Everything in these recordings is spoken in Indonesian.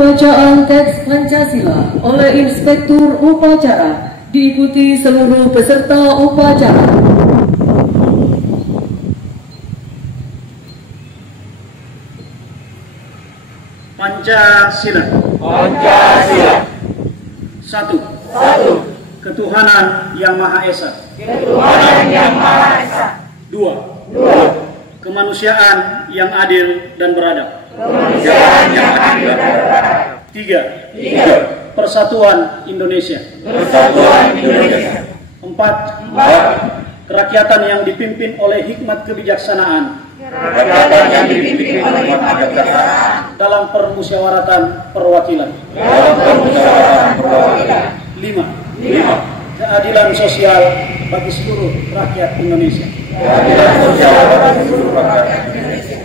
Pembacaan teks Pancasila oleh Inspektur Upacara diikuti seluruh peserta upacara. Pancasila. Pancasila. Satu. Ketuhanan Yang Maha Esa. Ketuhanan Yang Maha Esa. Dua. Kemanusiaan yang adil dan beradab. Kemanusiaan yang adil dan beradab. Tiga. Persatuan Indonesia. Persatuan Indonesia. Empat. Kerakyatan yang dipimpin oleh hikmat kebijaksanaan Kerakyatan yang dipimpin oleh hikmat kebijaksanaan dalam permusyawaratan perwakilan. dalam permusyawaratan perwakilan. Lima. Keadilan sosial bagi seluruh rakyat Indonesia. Keadilan sosial bagi seluruh rakyat Indonesia.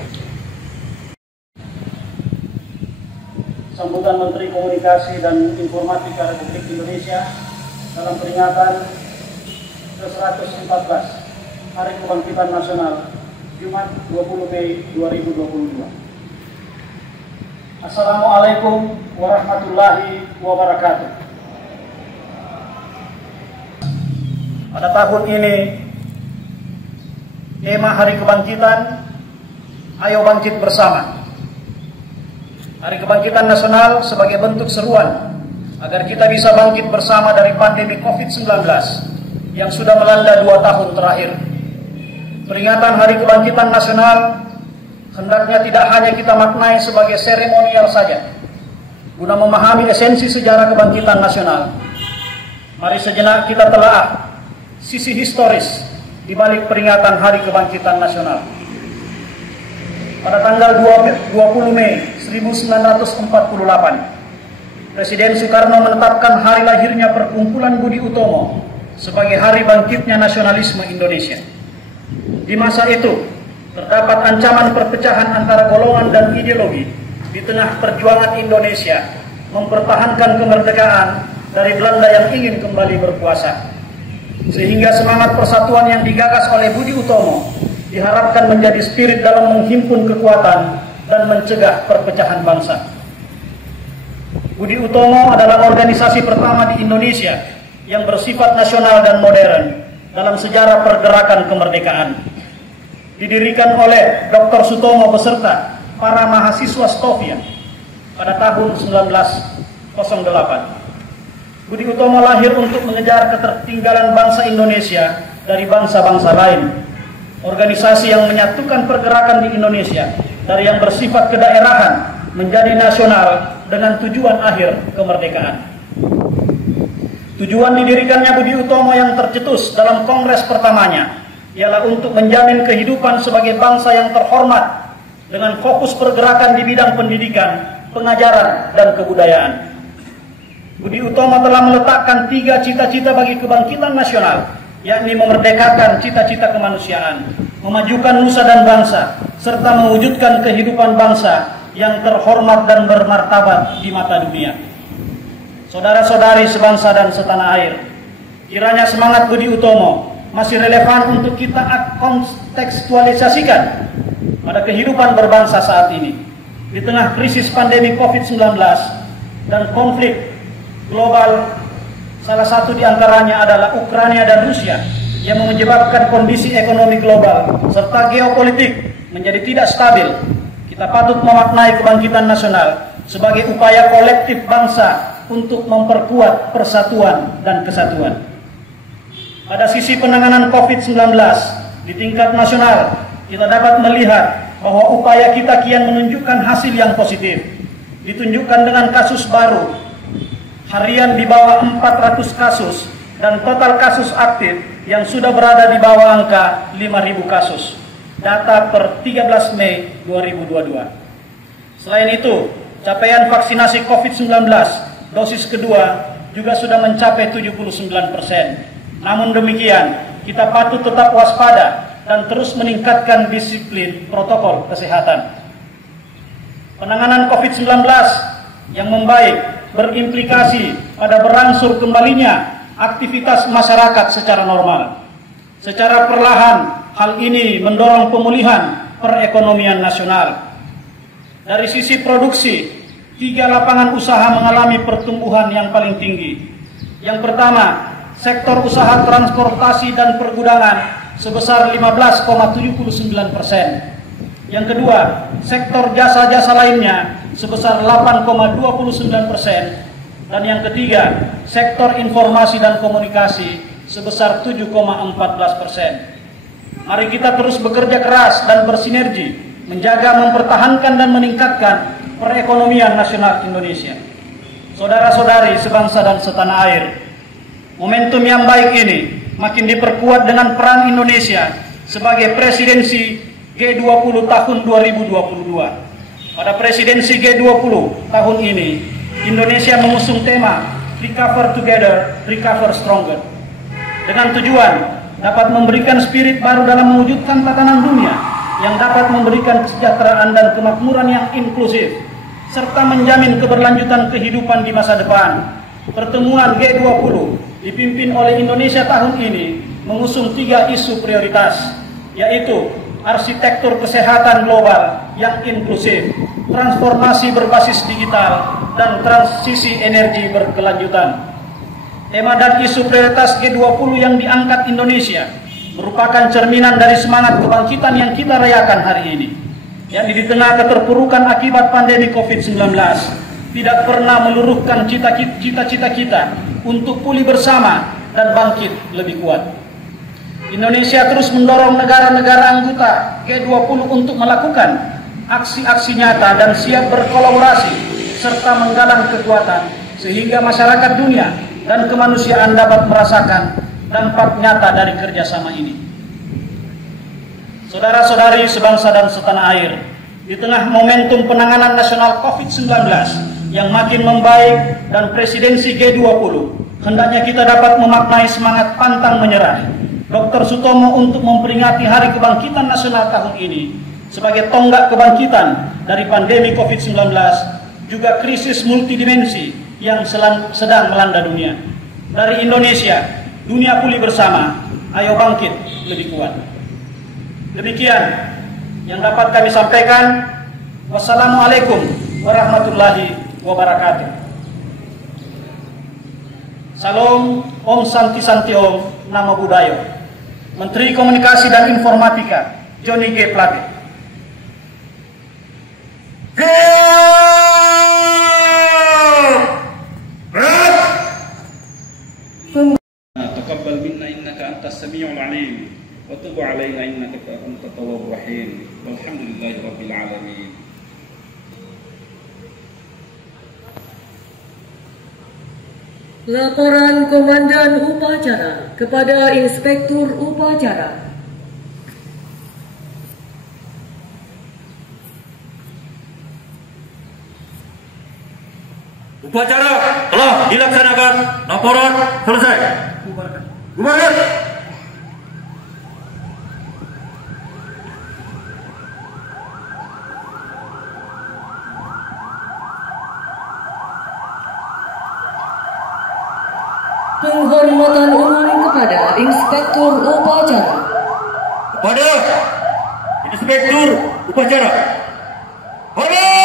Sambutan Menteri Komunikasi dan Informatika Republik Indonesia dalam peringatan ke-114 Hari Kebangkitan Nasional Jumat 20 Mei 2022. Assalamualaikum warahmatullahi wabarakatuh. Pada tahun ini tema Hari Kebangkitan, ayo bangkit bersama. Hari Kebangkitan Nasional sebagai bentuk seruan agar kita bisa bangkit bersama dari pandemi COVID-19 yang sudah melanda 2 tahun terakhir. Peringatan Hari Kebangkitan Nasional hendaknya tidak hanya kita maknai sebagai seremonial saja. Guna memahami esensi sejarah kebangkitan nasional, mari sejenak kita telaah sisi historis di balik peringatan Hari Kebangkitan Nasional. Pada tanggal 20 Mei 1948, Presiden Soekarno menetapkan hari lahirnya Perkumpulan Budi Utomo sebagai hari bangkitnya nasionalisme Indonesia. Di masa itu, terdapat ancaman perpecahan antara golongan dan ideologi di tengah perjuangan Indonesia mempertahankan kemerdekaan dari Belanda yang ingin kembali berkuasa. Sehingga semangat persatuan yang digagas oleh Budi Utomo diharapkan menjadi spirit dalam menghimpun kekuatan dan mencegah perpecahan bangsa. Budi Utomo adalah organisasi pertama di Indonesia yang bersifat nasional dan modern dalam sejarah pergerakan kemerdekaan. Didirikan oleh Dr. Sutomo beserta para mahasiswa Stovia pada tahun 1908. Budi Utomo lahir untuk mengejar ketertinggalan bangsa Indonesia dari bangsa-bangsa lain. Organisasi yang menyatukan pergerakan di Indonesia dari yang bersifat kedaerahan menjadi nasional dengan tujuan akhir kemerdekaan. Tujuan didirikannya Budi Utomo yang tercetus dalam kongres pertamanya ialah untuk menjamin kehidupan sebagai bangsa yang terhormat dengan fokus pergerakan di bidang pendidikan, pengajaran, dan kebudayaan. Budi Utomo telah meletakkan 3 cita-cita bagi kebangkitan nasional, yakni memerdekakan cita-cita kemanusiaan, memajukan nusa dan bangsa, serta mewujudkan kehidupan bangsa yang terhormat dan bermartabat di mata dunia. Saudara-saudari sebangsa dan setanah air, kiranya semangat Budi Utomo masih relevan untuk kita kontekstualisasikan pada kehidupan berbangsa saat ini. Di tengah krisis pandemi COVID-19 dan konflik global, salah satu di antaranya adalah Ukraina dan Rusia yang menyebabkan kondisi ekonomi global serta geopolitik menjadi tidak stabil. Kita patut memaknai kebangkitan nasional sebagai upaya kolektif bangsa untuk memperkuat persatuan dan kesatuan. Pada sisi penanganan COVID-19 di tingkat nasional, kita dapat melihat bahwa upaya kita kian menunjukkan hasil yang positif. Ditunjukkan dengan kasus baru harian di bawah 400 kasus dan total kasus aktif yang sudah berada di bawah angka 5.000 kasus. Data per 13 Mei 2022. Selain itu, capaian vaksinasi COVID-19 dosis kedua juga sudah mencapai 79%. Namun demikian, kita patut tetap waspada dan terus meningkatkan disiplin protokol kesehatan. Penanganan COVID-19 yang membaik berimplikasi pada berangsur kembalinya aktivitas masyarakat secara normal. Secara perlahan, hal ini mendorong pemulihan perekonomian nasional. Dari sisi produksi, 3 lapangan usaha mengalami pertumbuhan yang paling tinggi. Yang pertama, sektor usaha transportasi dan pergudangan sebesar 15,79%. Yang kedua, sektor jasa-jasa lainnya sebesar 8,29%. Dan yang ketiga, sektor informasi dan komunikasi sebesar 7,14%. Mari kita terus bekerja keras dan bersinergi, menjaga, mempertahankan dan meningkatkan perekonomian nasional Indonesia. Saudara-saudari sebangsa dan setanah air, momentum yang baik ini makin diperkuat dengan peran Indonesia sebagai presidensi G20 tahun 2022. Pada presidensi G20 tahun ini, Indonesia mengusung tema Recover Together, Recover Stronger, dengan tujuan dapat memberikan spirit baru dalam mewujudkan tatanan dunia yang dapat memberikan kesejahteraan dan kemakmuran yang inklusif, serta menjamin keberlanjutan kehidupan di masa depan. Pertemuan G20 dipimpin oleh Indonesia tahun ini mengusung 3 isu prioritas, yaitu arsitektur kesehatan global yang inklusif, transformasi berbasis digital, dan transisi energi berkelanjutan. Tema dan isu prioritas G20 yang diangkat Indonesia merupakan cerminan dari semangat kebangkitan yang kita rayakan hari ini, yang di tengah keterpurukan akibat pandemi COVID-19 tidak pernah meluruhkan cita-cita kita untuk pulih bersama dan bangkit lebih kuat. Indonesia terus mendorong negara-negara anggota G20 untuk melakukan aksi-aksi nyata dan siap berkolaborasi serta menggalang kekuatan sehingga masyarakat dunia dan kemanusiaan dapat merasakan dampak nyata dari kerjasama ini. Saudara-saudari sebangsa dan setanah air, di tengah momentum penanganan nasional COVID-19 yang makin membaik dan presidensi G20, hendaknya kita dapat memaknai semangat pantang menyerah Dr. Sutomo untuk memperingati Hari Kebangkitan Nasional tahun ini sebagai tonggak kebangkitan dari pandemi COVID-19, juga krisis multidimensi yang sedang melanda dunia. Dari Indonesia, dunia pulih bersama, ayo bangkit lebih kuat. Demikian yang dapat kami sampaikan. Wassalamualaikum warahmatullahi wabarakatuh. Salam, Om Santi Santi Om, Namo Buddhaya. Menteri Komunikasi dan Informatika, Johnny G. Plate. Taqabbal minna innaka antas samiul alim wa tub alaina innaka antat tawwabur rahim. Walhamdulillahi rabbil alamin. Laporan Komandan Upacara kepada Inspektur Upacara. Upacara telah dilaksanakan. Laporan selesai. Bubarkan. Penghormatan umum kepada Inspektur Upacara. Kepada Inspektur Upacara. Hormat!